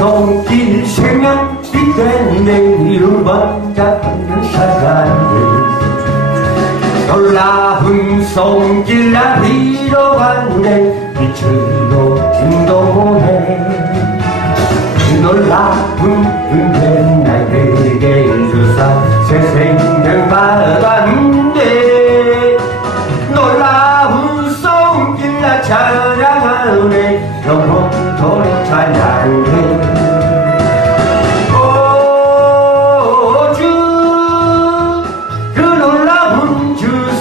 손길 생명빛 내 이름 번잡는 사랑을 놀라운 손길 날 잃어갔네 빛으로 인도해 놀라운 은혜 나에게 주사 새 생명 받았네 놀라운 손길 날 찬양하네 영원토록 찬양해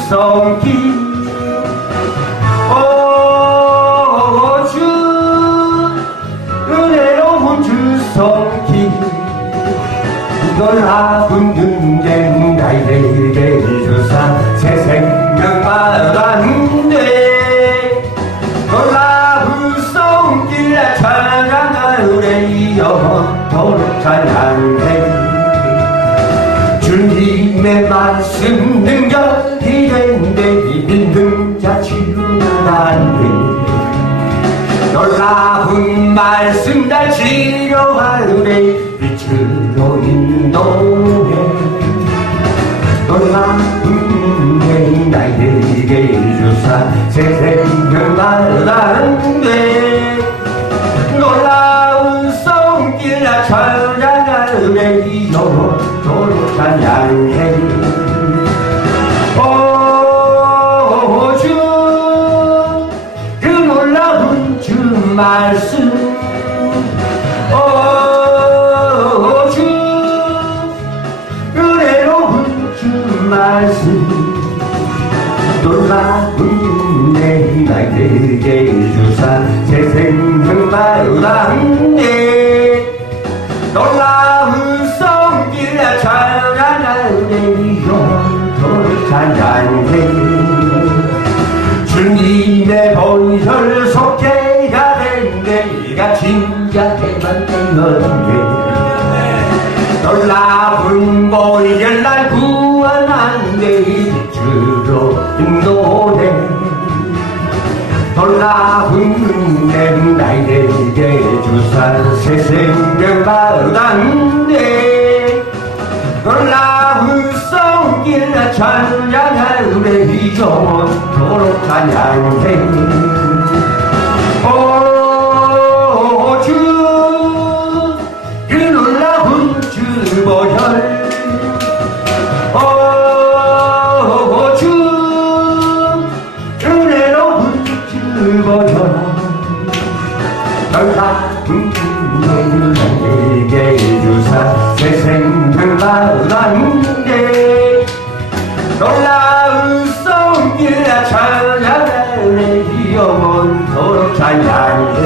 손길 주 은혜로운 주 손길 놀라운 은혜 나에게 주사 새 생명 받았네 놀라운 손길 찬양하네 영원토록 찬양해 주님의 말씀 능력이 된대 믿는 자 치유하네 놀라운 말씀 날 치료하네 빛으로 인도해 놀라운 은혜 나에게 주사 새 생명 받았네 놀라운 손길 나 찬양하네 영원토록 찬양해 주 그 놀라운 주 말씀 주 은혜로운 주 말씀 놀라운 내 나에게 주사 새 생명 받았네 놀라운 손길 찬양하네 영원토록 찬양해 주님의 본혈 속죄가 된 내가 진짜 해만 건데 놀라운 보혈 날 구원한 내 주로 인도해 놀라운 내 나에게 주사 새 생명 받았네 놀라운 손길 찬양하네 영원토록 찬양해 주 그 놀라운 주 보혈 주 은혜로운 주 보혈 놀라운 나에게 주사 새 생명 받았네 놀라운 손길 찬양하네 영원토록 찬양해